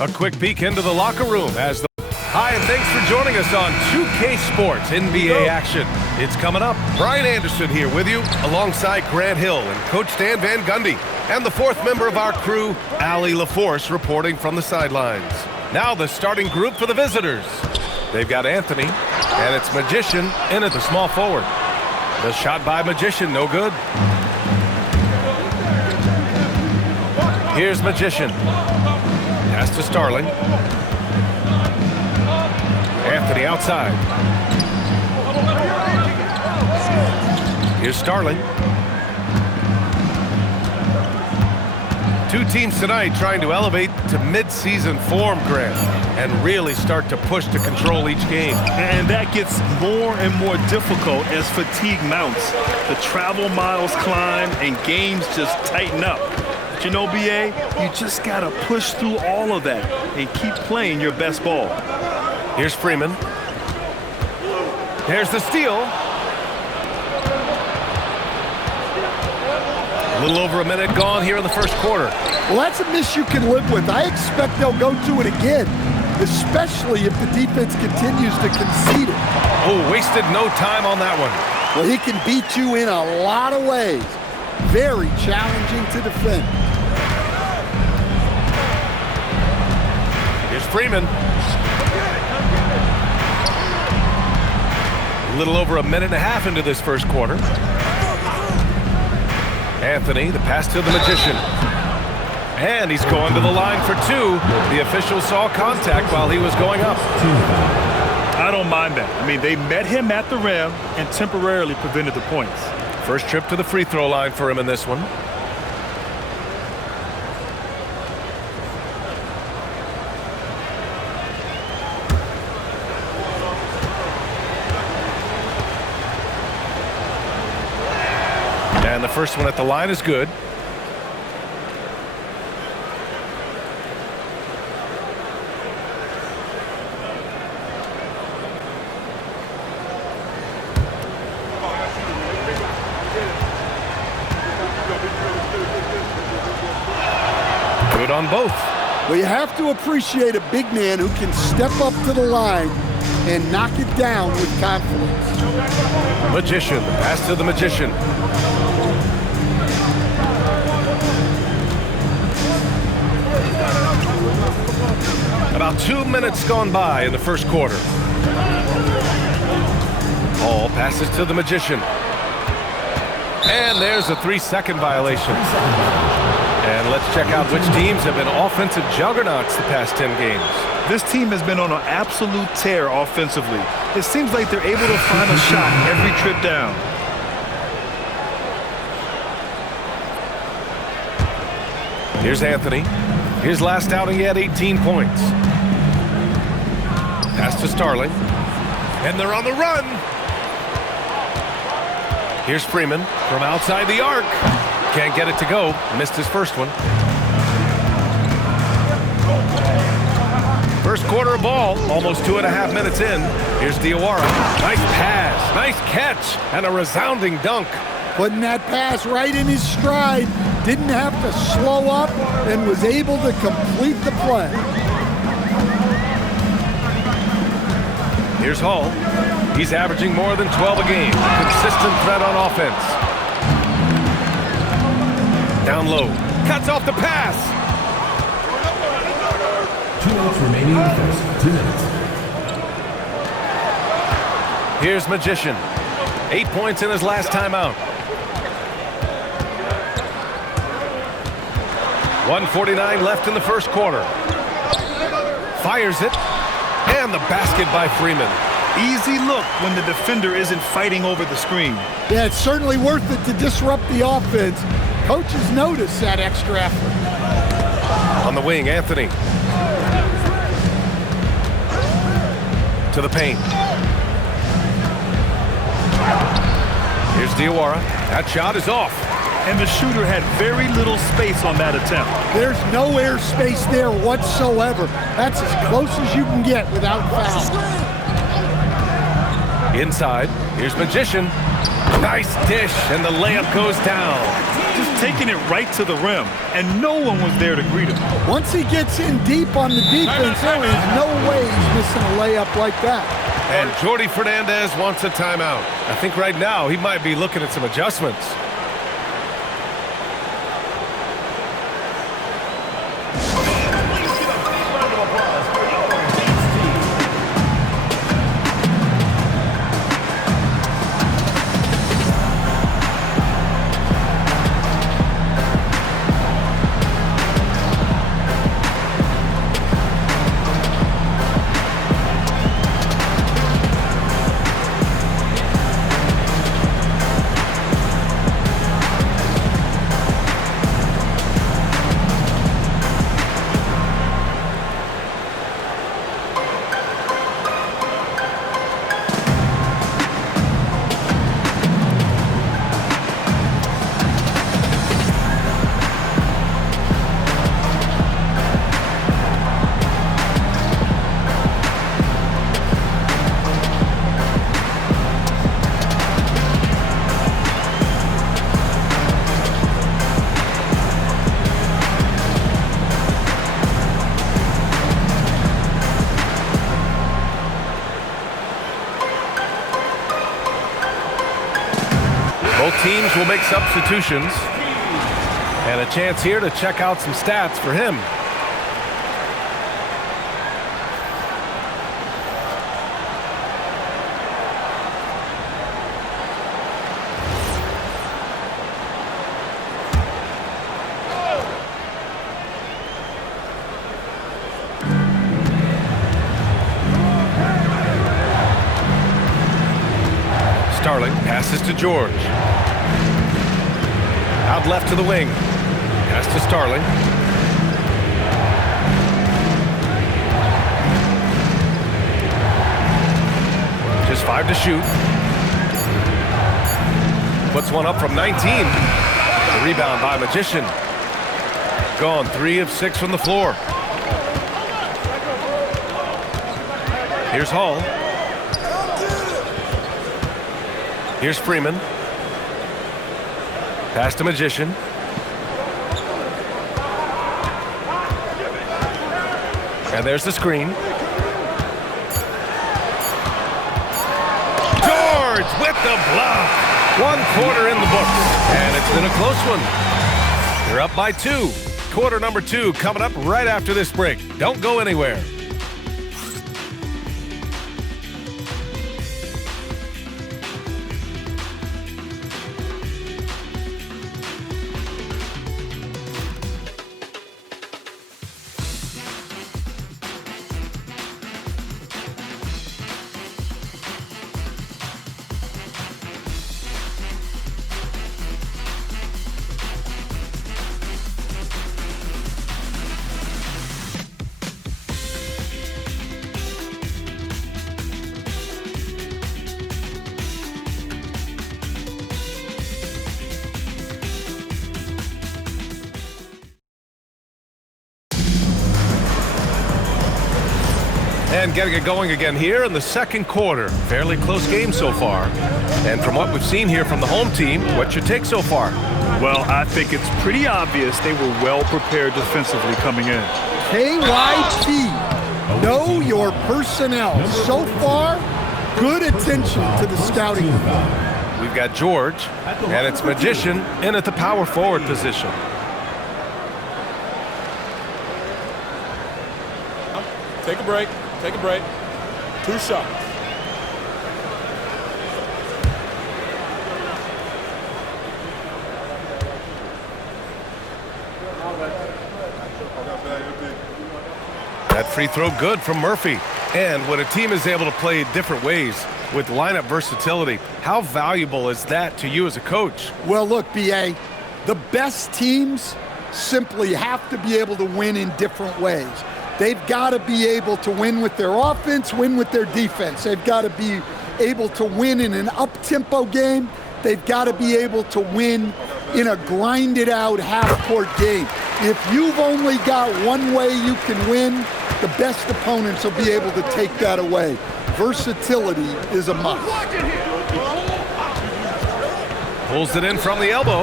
A quick peek into the locker room as the... Hi, and thanks for joining us on 2K Sports NBA action. It's coming up. Brian Anderson here with you, alongside Grant Hill and Coach Dan Van Gundy. And the fourth member of our crew, Allie LaForce, reporting from the sidelines. Now the starting group for the visitors. They've got Anthony, and it's Magician in at the small forward. The shot by Magician, no good. Here's Magician. Pass to Starling. Anthony outside. Here's Starling. Two teams tonight trying to elevate to mid-season form, Grant, and really start to push to control each game. And that gets more and more difficult as fatigue mounts. The travel miles climb and games just tighten up. But you know, BA, you just got to push through all of that and keep playing your best ball. Here's Freeman. There's the steal. A little over a minute gone here in the first quarter. Well, that's a miss you can live with. I expect they'll go to it again, especially if the defense continues to concede it. Oh, wasted no time on that one. Well, he can beat you in a lot of ways. Very challenging to defend. Here's Freeman. A little over a minute and a half into this first quarter. Anthony, the pass to the Magician. And he's going to the line for two. The official saw contact while he was going up. I don't mind that. I mean, they met him at the rim and temporarily prevented the points. First trip to the free throw line for him in this one. And the first one at the line is good. Good on both. Well, you have to appreciate a big man who can step up to the line and knock it down with confidence. Magician, the pass to the Magician. About 2 minutes gone by in the first quarter. Ball passes to the Magician. And there's a 3-second violation. And let's check out which teams have been offensive juggernauts the past 10 games. This team has been on an absolute tear offensively. It seems like they're able to find a shot every trip down. Here's Anthony. His last outing, he had 18 points. Pass to Starling. And they're on the run. Here's Freeman from outside the arc. Can't get it to go. Missed his first one. First quarter of ball, almost 2.5 minutes in. Here's Diawara. Nice pass, nice catch, and a resounding dunk. Putting that pass right in his stride. Didn't have to slow up and was able to complete the play. Here's Hall. He's averaging more than 12 a game. Consistent threat on offense. Down low. Cuts off the pass. 2 minutes remaining in the first. 2 minutes. Here's Magician. 8 points in his last timeout. 1:49 left in the first quarter. Fires it. And the basket by Freeman. Easy look when the defender isn't fighting over the screen. Yeah, it's certainly worth it to disrupt the offense. Coaches notice that extra effort. On the wing, Anthony. To the paint. Here's Diawara. That shot is off. And the shooter had very little space on that attempt. There's no air space there whatsoever. That's as close as you can get without foul. Inside, here's Magician. Nice dish, and the layup goes down. just taking it right to the rim, and no one was there to greet him. Once he gets in deep on the defense, there is no way he's missing a layup like that. And Jordi Fernandez wants a timeout. I think right now he might be looking at some adjustments. Both teams will make substitutions. And a chance here to check out some stats for him. Starling passes to George. Out left to the wing. Pass to Starling. Just 5 to shoot. Puts one up from 19. The rebound by Magician. Gone 3 of 6 from the floor. Here's Hall. Here's Freeman. Pass to Magician. And there's the screen. George with the block. 1 quarter in the books. And it's been a close one. They're up by 2. Quarter number 2 coming up right after this break. Don't go anywhere. And getting it going again here in the second quarter. Fairly close game so far. And from what we've seen here from the home team, what's your take so far? Well, I think it's pretty obvious they were well prepared defensively coming in. KYT, know your personnel. So far, good attention to the scouting. We've got George, and it's Magician in at the power forward position. Take a break. Take a break. 2 shots. That free throw good from Murphy. And when a team is able to play different ways with lineup versatility, how valuable is that to you as a coach? Well, look, B.A., the best teams simply have to be able to win in different ways. They've got to be able to win with their offense, win with their defense. They've got to be able to win in an up-tempo game. They've got to be able to win in a grinded-out half-court game. If you've only got one way you can win, the best opponents will be able to take that away. Versatility is a must. Pulls it in from the elbow.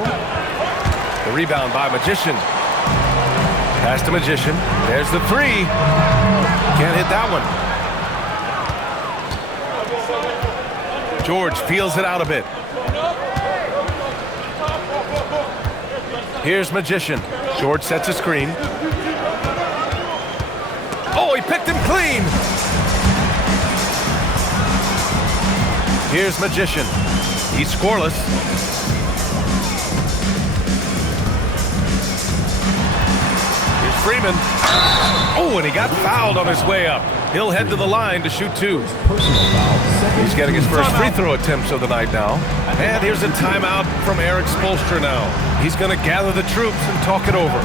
The rebound by Magician. Pass to Magician. There's the three. Can't hit that one. George feels it out a bit. Here's Magician. George sets a screen. Oh, he picked him clean. Here's Magician. He's scoreless. Here's Freeman. Oh, and he got fouled on his way up. He'll head to the line to shoot two. He's getting his first free throw attempts of the night now. And here's a timeout from Eric Spoelstra now. He's going to gather the troops and talk it over.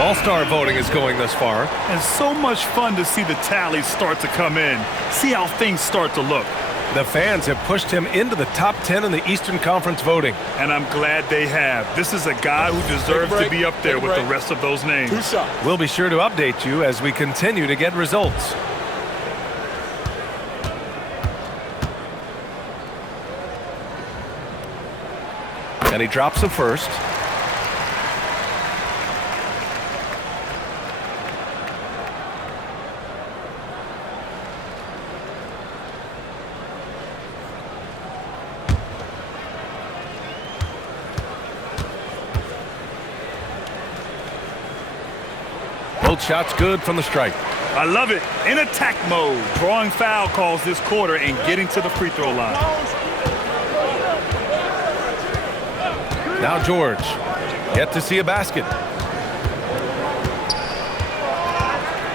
All-Star voting is going this far. And so much fun to see the tallies start to come in. See how things start to look. The fans have pushed him into the top 10 in the Eastern Conference voting. And I'm glad they have. This is a guy who deserves to be up there with the rest of those names. We'll be sure to update you as we continue to get results. And he drops the first. Both shots good from the stripe. I love it. In attack mode, drawing foul calls this quarter and getting to the free throw line. Now George, yet to see a basket.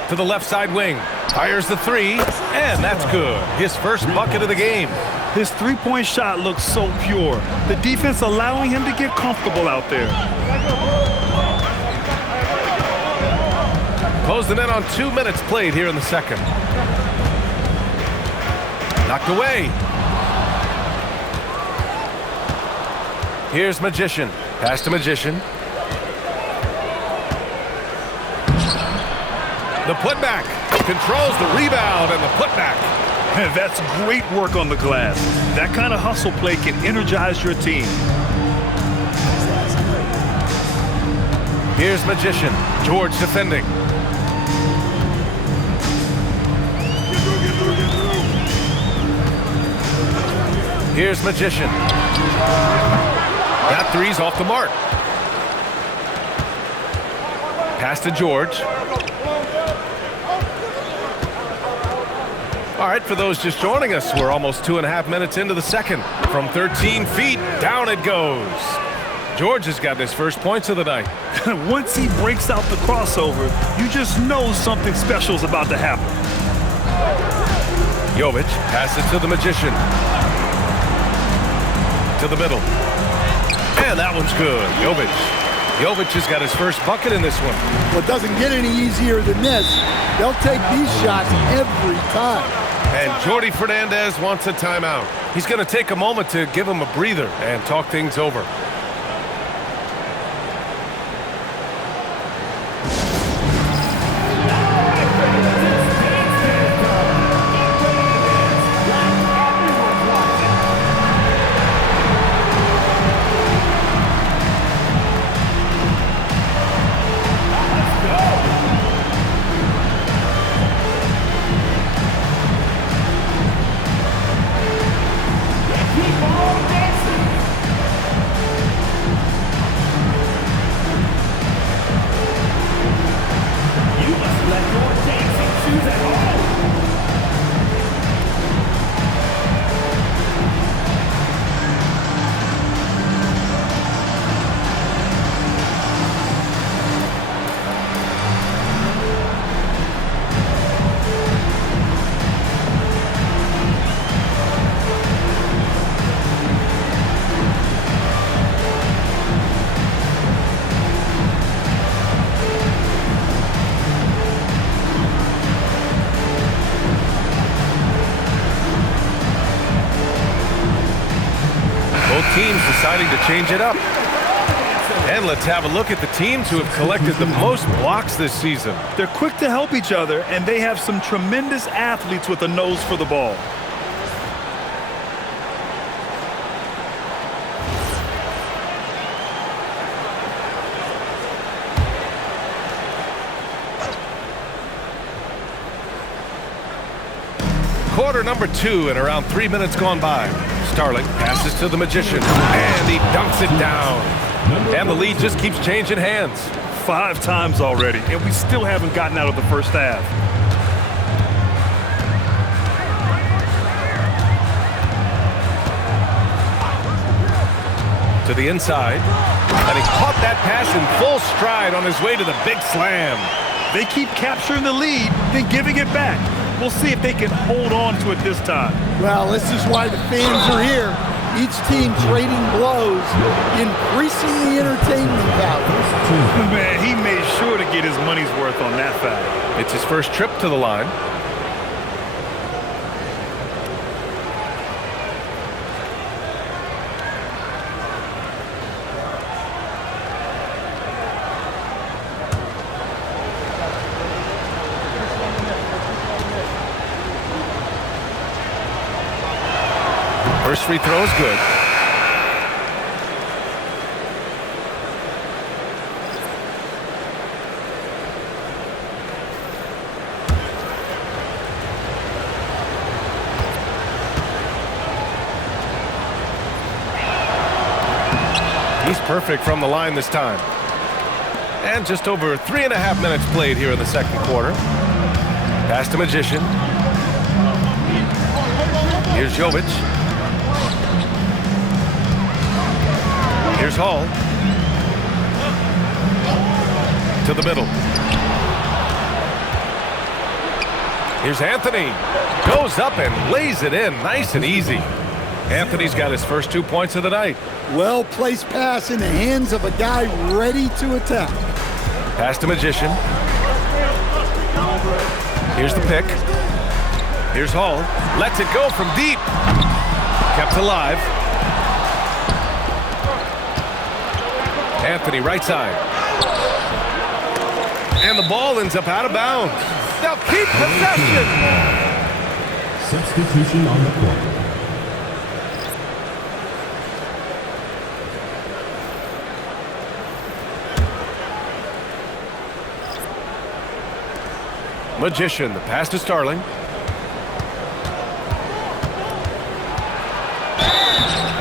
To the left side wing, fires the three, and that's good. His first bucket of the game. His three-point shot looks so pure. The defense allowing him to get comfortable out there. Closing in on 2 minutes played here in the second. Knocked away. Here's Magician. Pass to Magician. The putback. Controls the rebound and the putback. That's great work on the glass. That kind of hustle play can energize your team. Here's Magician. George defending. Here's Magician. That three's off the mark. Pass to George. All right, for those just joining us, we're almost 2.5 minutes into the second. From 13 feet, down it goes. George has got his first points of the night. Once he breaks out the crossover, you just know something special is about to happen. Jovic passes to the Magician. To the middle. And that one's good. Jovic has got his first bucket in this one. Well, it doesn't get any easier than this. They'll take these shots every time. And Jordi Fernandez wants a timeout. He's going to take a moment to give him a breather and talk things over. teams deciding to change it up. And let's have a look at the teams who have collected the most blocks this season. They're quick to help each other, and they have some tremendous athletes with a nose for the ball. Quarter number 2 and around 3 minutes gone by. Starling passes to the Magician, and he dunks it down. And the lead just keeps changing hands. 5 times already, and we still haven't gotten out of the first half. To the inside, and he caught that pass in full stride on his way to the big slam. They keep capturing the lead, then giving it back. We'll see if they can hold on to it this time. Well, this is why the fans are here. Each team trading blows, increasing the entertainment value. Man, he made sure to get his money's worth on that foul. It's his first trip to the line. First free throw is good. He's perfect from the line this time. And just over 3.5 minutes played here in the second quarter. Pass to Magician. Here's Jovic. Here's Hall. To the middle. Here's Anthony. Goes up and lays it in nice and easy. Anthony's got his first 2 points of the night. Well-placed pass in the hands of a guy ready to attack. Pass to Magician. Here's the pick. Here's Hall. Lets it go from deep. Kept alive. Anthony right side. And the ball ends up out of bounds. They'll keep possession. Substitution on the court. Magician, the pass to Starling.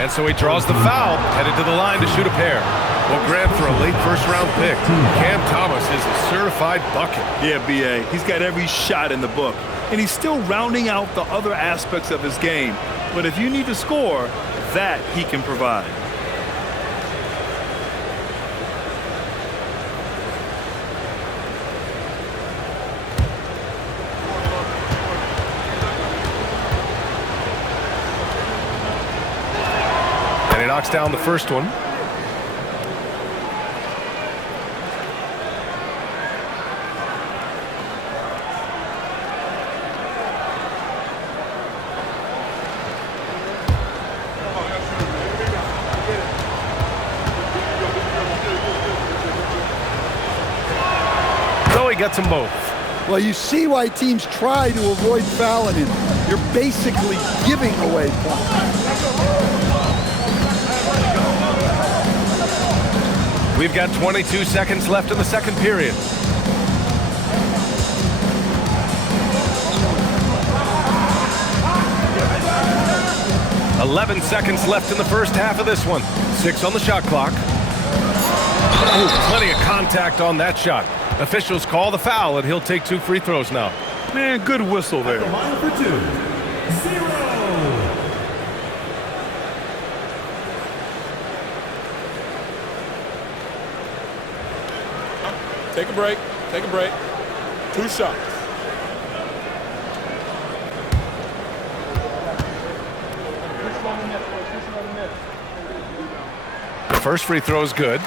And so he draws the foul, headed to the line to shoot a pair. Well, Grant, for a late first-round pick, Cam Thomas is a certified bucket. Yeah, B.A., he's got every shot in the book. And he's still rounding out the other aspects of his game. But if you need to score, that he can provide. And he knocks down the first one. He gets them both. Well, you see why teams try to avoid fouling him. You're basically giving away points. We've got 22 seconds left in the second period. "11 seconds left in the first half of this one. 6 on the shot clock. Oh, plenty of contact on that shot. Officials call the foul, and he'll take 2 free throws now. Man, good whistle there. The line for 2. 0. Take a break. Take a break. 2 shots. The first free throw is good.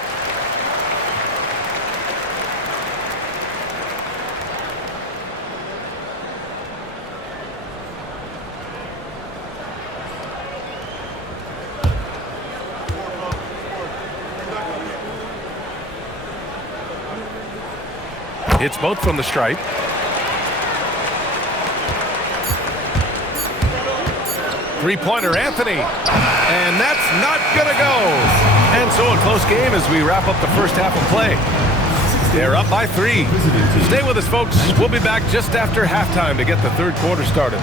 Hits both from the stripe. Three-pointer, Anthony. And that's not going to go. And so a close game as we wrap up the first half of play. They're up by 3. Stay with us, folks. We'll be back just after halftime to get the third quarter started.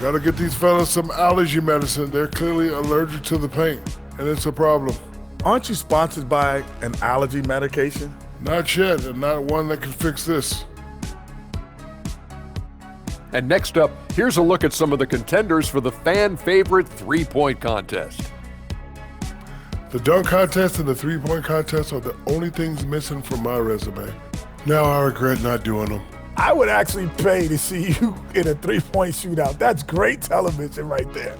Gotta get these fellas some allergy medicine. They're clearly allergic to the paint, and it's a problem. Aren't you sponsored by an allergy medication? Not yet, and not one that can fix this. And next up, here's a look at some of the contenders for the fan-favorite three-point contest. The dunk contest and the three-point contest are the only things missing from my resume. Now I regret not doing them. I would actually pay to see you in a three-point shootout. That's great television right there.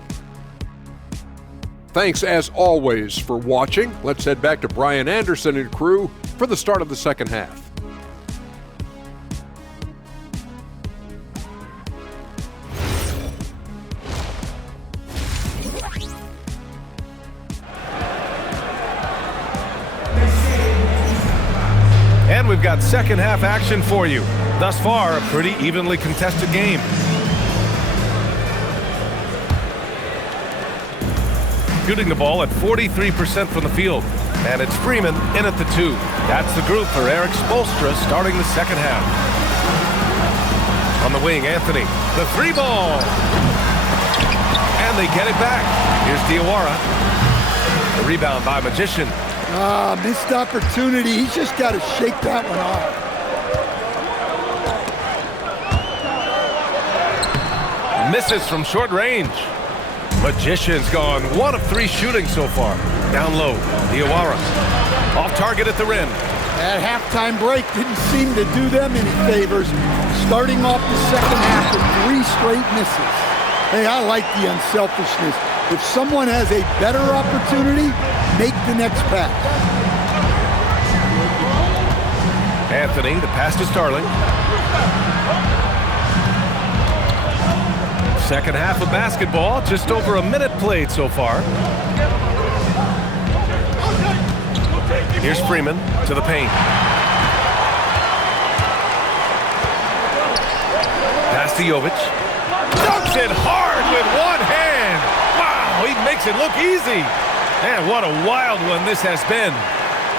Thanks, as always, for watching. Let's head back to Brian Anderson and crew for the start of the second half. And we've got second half action for you. Thus far, a pretty evenly contested game. Shooting the ball at 43% from the field. And it's Freeman in at the 2. That's the group for Eric Spoelstra starting the second half. On the wing, Anthony. The 3-ball. And they get it back. Here's Diawara. The rebound by Magician. Missed opportunity. He's just got to shake that one off. Misses from short range. Magician's gone 1 of 3 shooting so far. Down low, Diawara. Off target at the rim. That halftime break didn't seem to do them any favors. Starting off the second half with 3 straight misses. Hey, I like the unselfishness. If someone has a better opportunity, make the next pass. Anthony, the pass to Starling. Second half of basketball, just over a minute played so far. Here's Freeman to the paint. Pass to Jovic. Dunks it hard with one hand. Wow, he makes it look easy. Man, what a wild one this has been.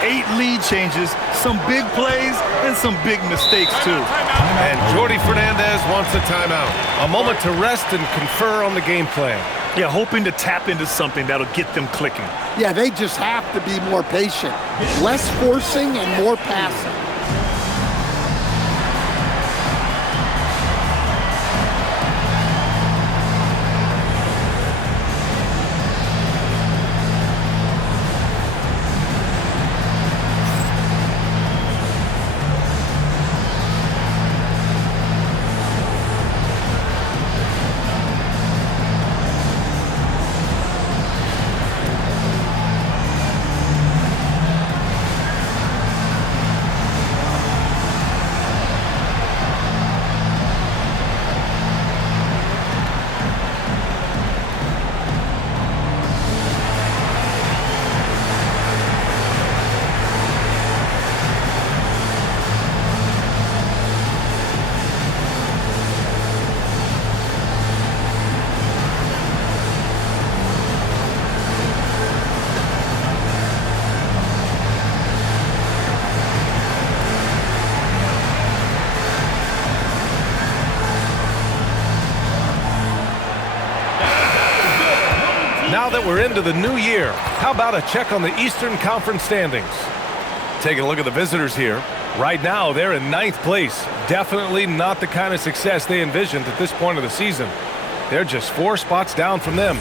8 lead changes, some big plays, and some big mistakes, too. And Jordi Fernandez wants a timeout. A moment to rest and confer on the game plan. Yeah, hoping to tap into something that'll get them clicking. Yeah, they just have to be more patient. Less forcing and more passing. Now that we're into the new year, how about a check on the Eastern Conference standings? Taking a look at the visitors here. Right now, they're in 9th place. Definitely not the kind of success they envisioned at this point of the season. They're just 4 spots down from them.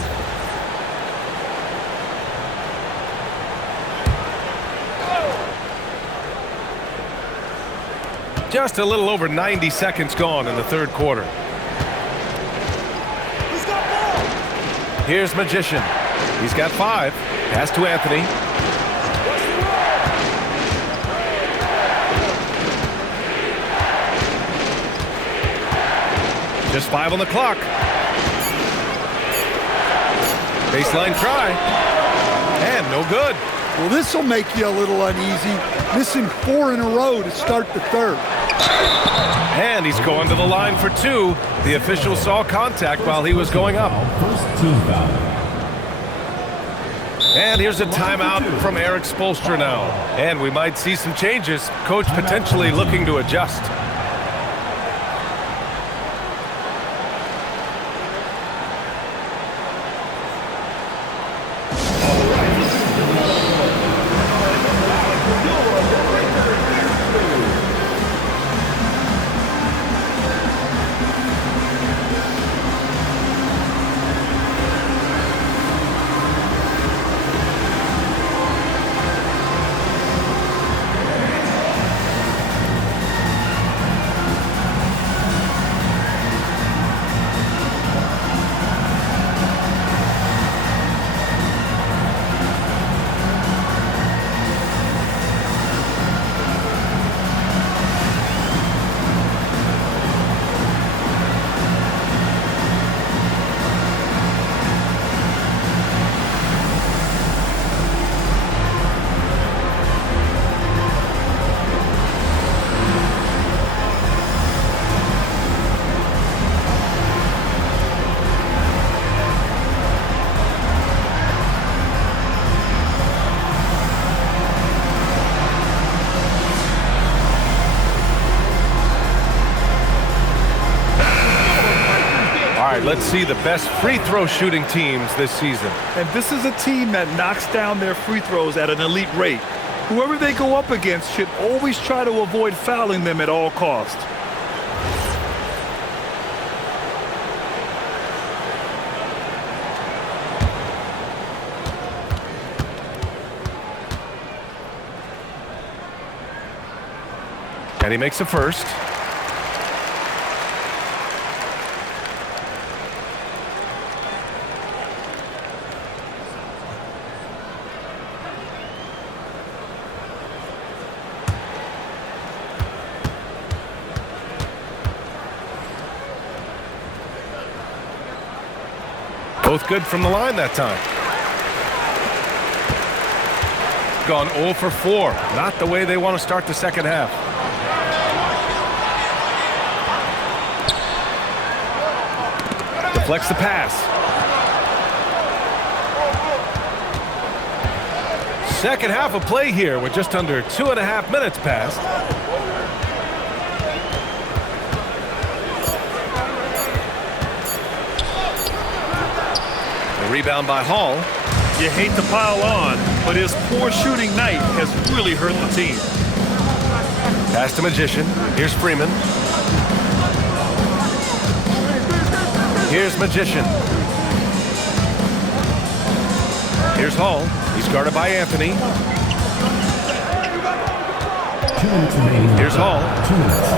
Just a little over 90 seconds gone in the third quarter. Here's Magician. He's got 5. Pass to Anthony. Just 5 on the clock. Baseline try. And no good. Well, this will make you a little uneasy. Missing 4 in a row to start the third. And he's going to the line for 2. The official saw contact while he was going up. First team foul. And here's a timeout from Erik Spoelstra now. And we might see some changes. Coach potentially looking to adjust. Let's see the best free throw shooting teams this season. And this is a team that knocks down their free throws at an elite rate. Whoever they go up against should always try to avoid fouling them at all costs. And he makes the first. Both good from the line that time. Gone 0 for 4. Not the way they want to start the second half. Deflects the pass. Second half of play here with just under 2.5 minutes passed. Rebound by Hall. You hate to pile on, but his poor shooting night has really hurt the team. Pass to Magician. Here's Freeman. Here's Magician. Here's Hall. He's guarded by Anthony. 2 minutes remaining. Here's Hall. 2 minutes.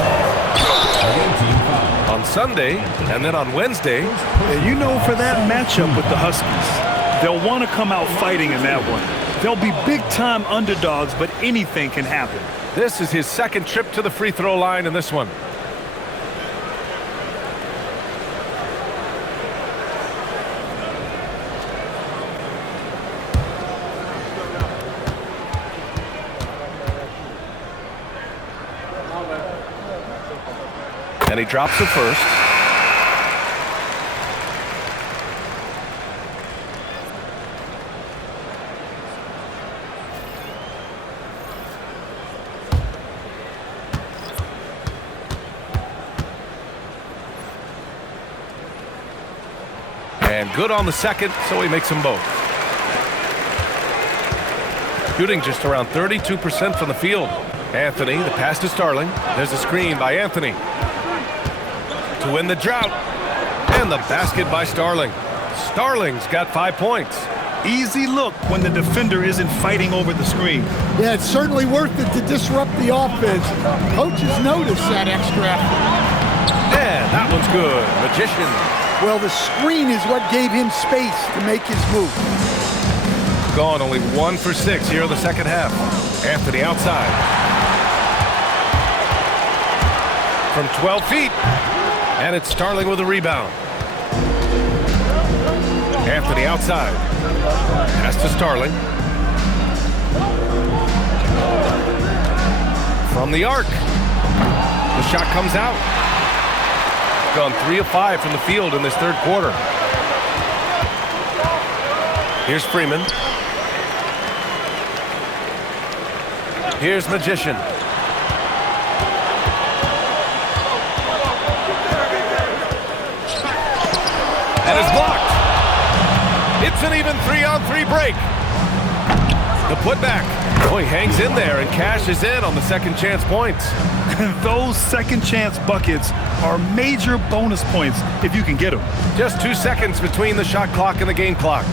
On Sunday, and then on Wednesday. And you know, for that matchup with the Huskies, they'll want to come out fighting in that one. They'll be big-time underdogs, but anything can happen. This is his second trip to the free throw line in this one. And he drops the first. And good on the second, so he makes them both. Shooting just around 32% from the field. Anthony, the pass to Starling. There's a screen by Anthony. To win the drought. And the basket by Starling. Starling's got 5 points. Easy look when the defender isn't fighting over the screen. Yeah, it's certainly worth it to disrupt the offense. Coaches notice that extra effort. And that one's good. Magician. Well, the screen is what gave him space to make his move. Gone only 1 for 6 here in the second half. Anthony outside. From 12 feet. And it's Starling with a rebound. Anthony outside. Pass to Starling. From the arc. The shot comes out. Gone 3 of 5 from the field in this third quarter. Here's Freeman. Here's Magician. And it's blocked. It's an even 3-on-3 break. The putback. Oh, he hangs in there and cashes in on the second chance points. Those second chance buckets are major bonus points if you can get them. Just 2 seconds between the shot clock and the game clock.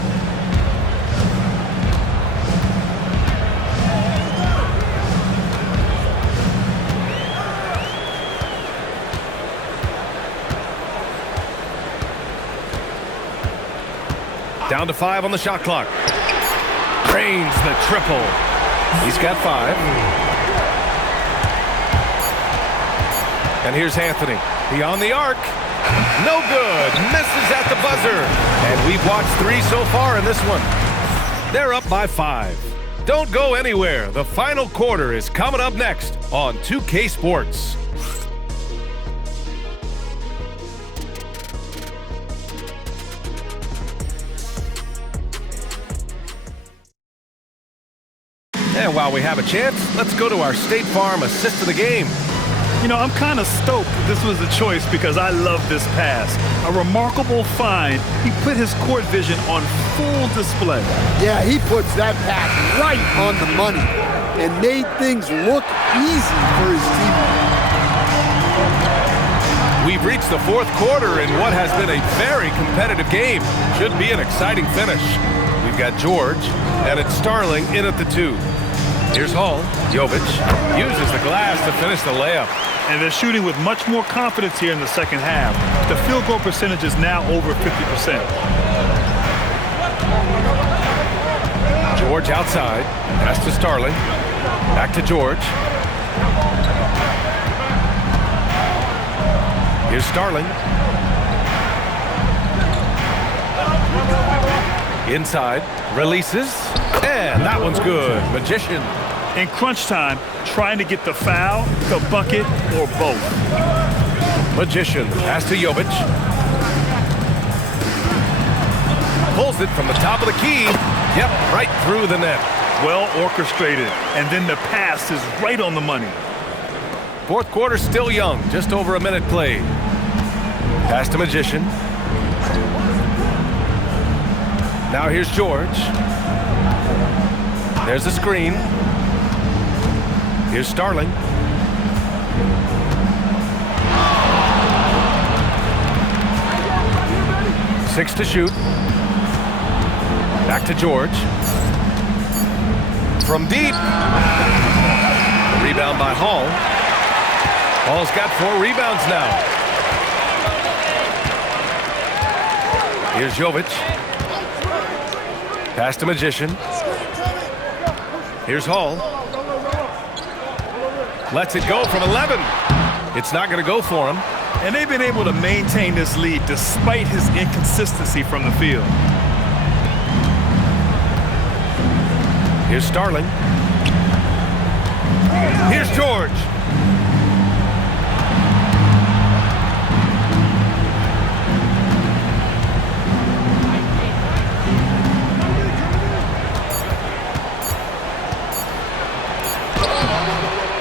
Down to 5 on the shot clock. Drains the triple. He's got 5. And here's Anthony. Beyond the arc. No good. Misses at the buzzer. And we've watched 3 so far in this one. They're up by 5. Don't go anywhere. The final quarter is coming up next on 2K Sports. And while we have a chance, let's go to our State Farm assist of the game. You know, I'm kind of stoked this was a choice because I love this pass. A remarkable find. He put his court vision on full display. Yeah, he puts that pass right on the money and made things look easy for his team. We've reached the fourth quarter in what has been a very competitive game. Should be an exciting finish. We've got George, and it's Starling in at the 2. Here's Hall. Jovic uses the glass to finish the layup. And they're shooting with much more confidence here in the second half. The field goal percentage is now over 50%. George outside. Pass to Starling. Back to George. Here's Starling. Inside. Releases. And that one's good. Magician. In crunch time, trying to get the foul, the bucket, or both. Magician. Pass to Jovic. Pulls it from the top of the key. Yep, right through the net. Well orchestrated. And then the pass is right on the money. Fourth quarter still young. Just over a minute played. Pass to Magician. Now here's George. There's the screen. Here's Starling. Six to shoot. Back to George. From deep. Rebound by Hall. Hall's got 4 rebounds now. Here's Jovic. Pass to Magician. Here's Hall. Lets it go from 11. It's not going to go for him. And they've been able to maintain this lead despite his inconsistency from the field. Here's Starling. Here's George.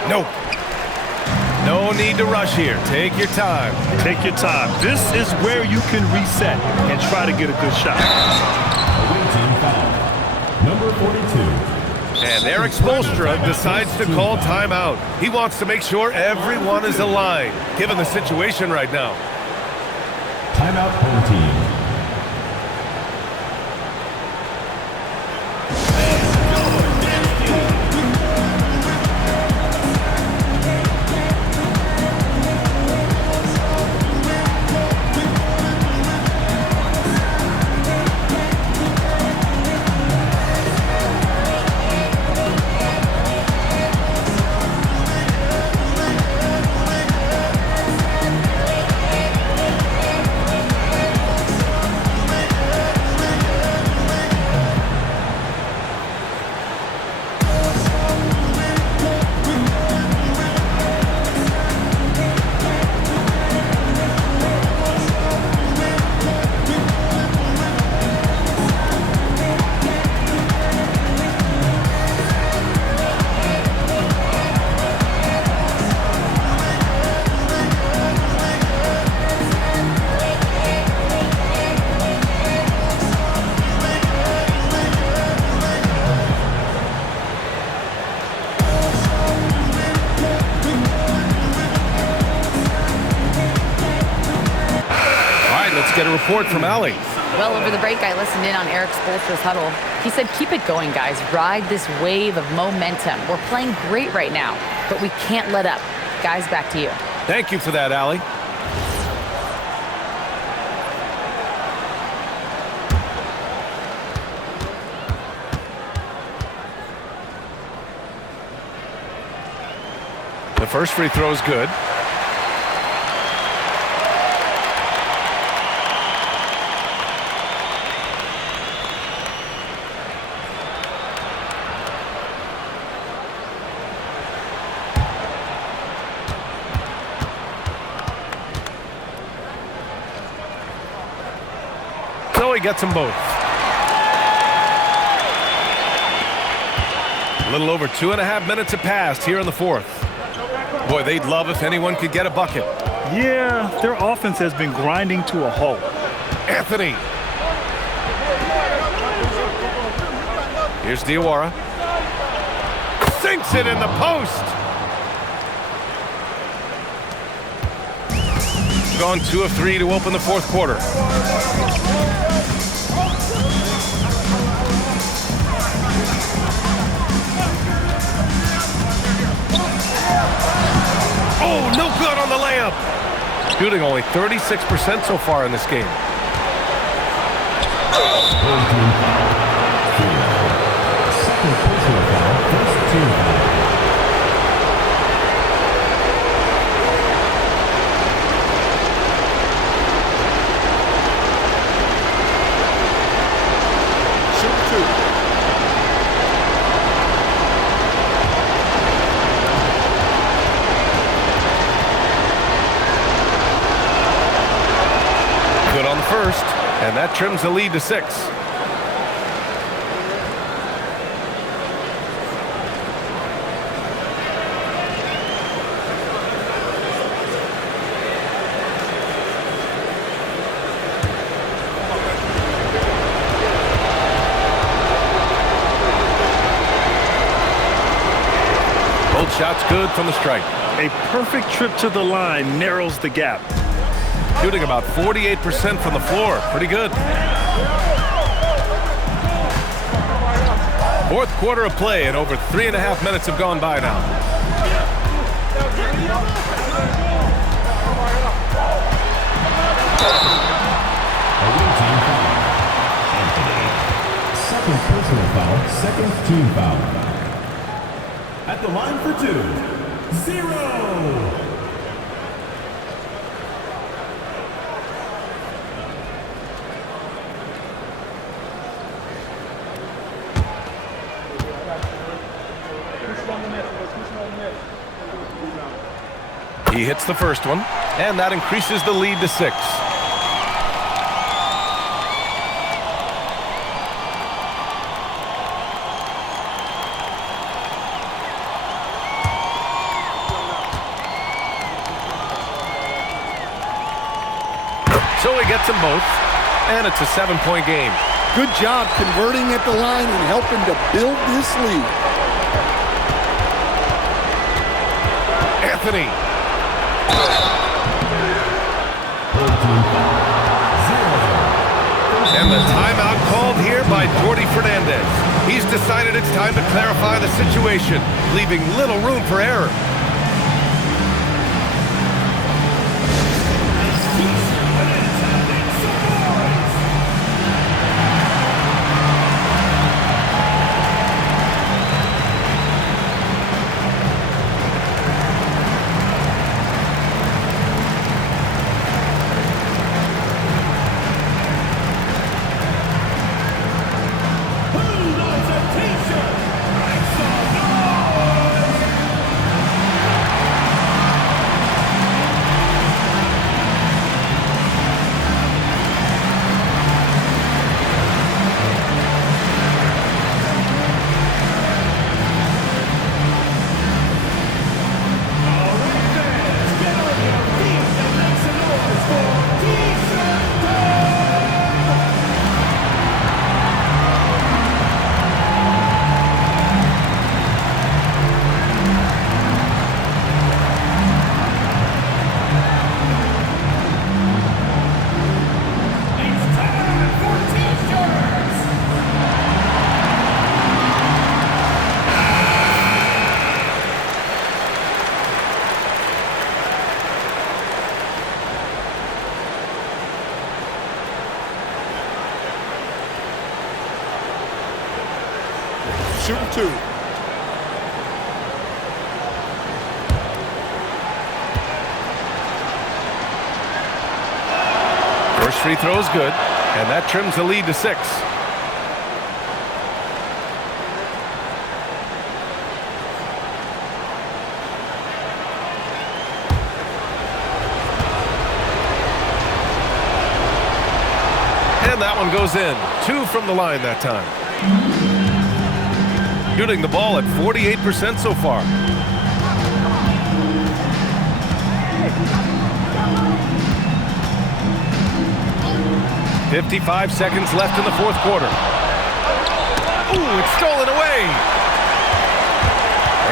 Nope. No need to rush here. Take your time. Take your time. This is where you can reset and try to get a good shot. Away team foul. Number 42. And Eric Spoelstra decides to call timeout. He wants to make sure everyone is aligned, given the situation right now. Timeout home team. get a report from Allie. Well, over the break, I listened in on Eric Spoelstra's huddle. He said, keep it going, guys. Ride this wave of momentum. We're playing great right now, but we can't let up. Guys, back to you. Thank you for that, Allie. The first free throw is good. So he gets them both. A little over 2.5 minutes have passed here in the fourth. Boy, they'd love if anyone could get a bucket. Yeah, their offense has been grinding to a halt. Anthony. Here's Diawara. Sinks it in the post. Gone 2 of 3 to open the fourth quarter. Oh, no good on the layup. Shooting only 36% so far in this game. Second personal foul, first team. Good on the first, and that trims the lead to 6. Both shots good from the stripe. A perfect trip to the line narrows the gap. Shooting about 48% from the floor. Pretty good. Fourth quarter of play, and over 3.5 minutes have gone by now. Away team foul. Anthony. Second personal foul, second team foul. At the line for 2, 0. He hits the first one, and that increases the lead to 6. So he gets them both, and it's a 7-point game. Good job converting at the line and helping to build this lead. Anthony. And the timeout called here by Jordi Fernandez. He's decided it's time to clarify the situation, leaving little room for error. shooting 2. First free throw is good, and that trims the lead to 6. And that one goes in. 2 from the line that time. Shooting the ball at 48% so far. "55 seconds left in the fourth quarter. Ooh, it's stolen away.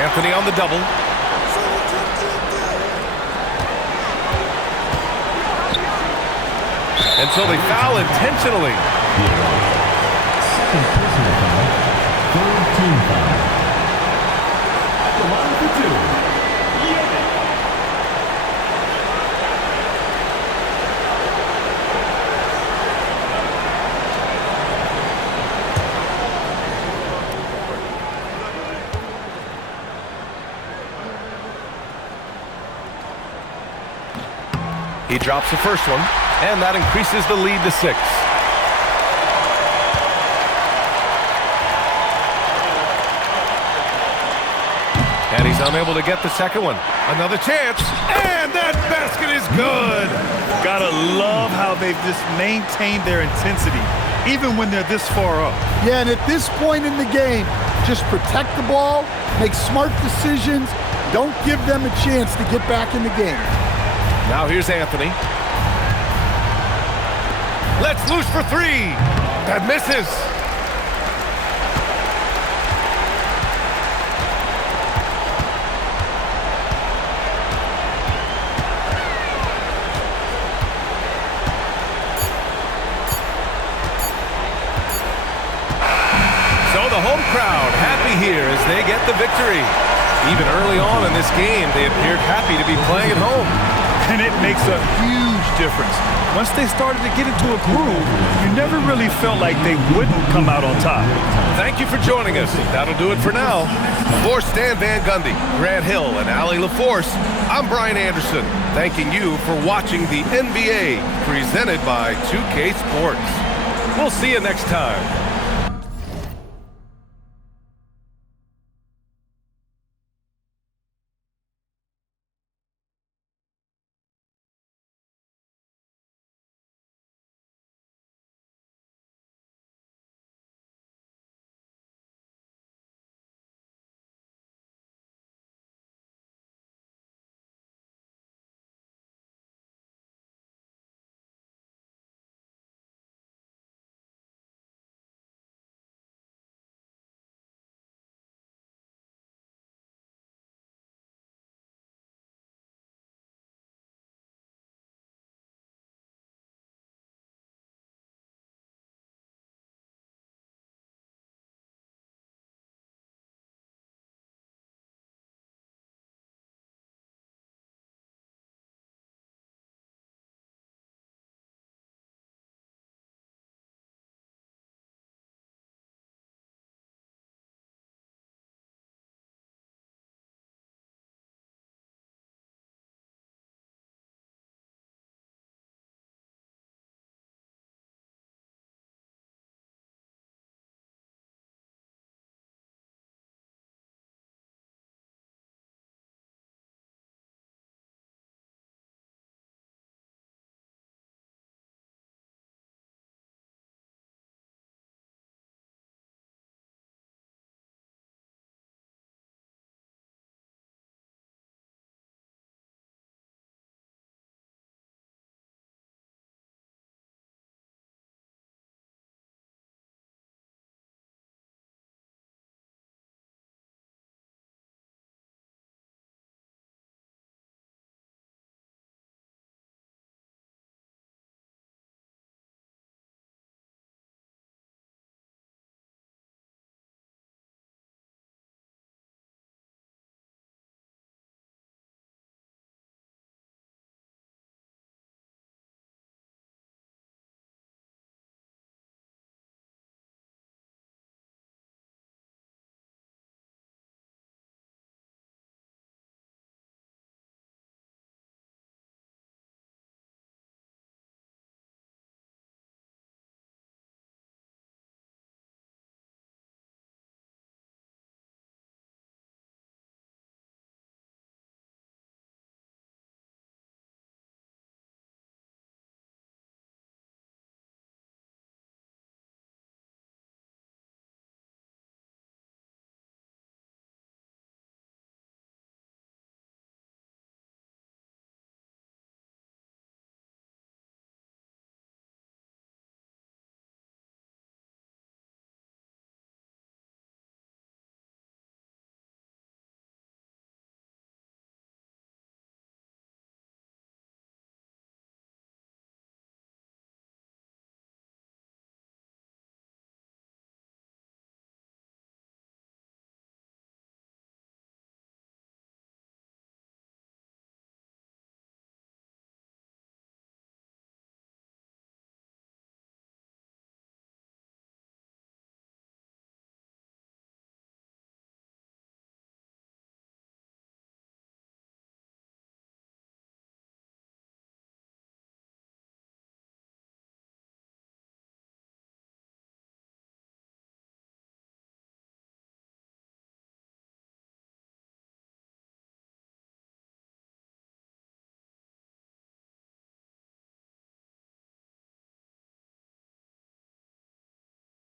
Anthony on the double. And so they foul intentionally. Second personal foul. Third team foul. At the line for 2. He drops the first one, and that increases the lead to 6. And he's unable to get the second one. Another chance, and that basket is good. Gotta love how they've just maintained their intensity, even when they're this far up. Yeah, and at this point in the game, just protect the ball, make smart decisions, don't give them a chance to get back in the game. Now here's Anthony. Let's loose for 3. That misses. So the home crowd happy here as they get the victory. Even early on in this game, they appeared happy to be playing at home. And it makes a huge difference. Once they started to get into a groove, you never really felt like they wouldn't come out on top. Thank you for joining us. That'll do it for now. For Stan Van Gundy, Grant Hill, and Allie LaForce, I'm Brian Anderson, thanking you for watching the NBA presented by 2K Sports. We'll see you next time.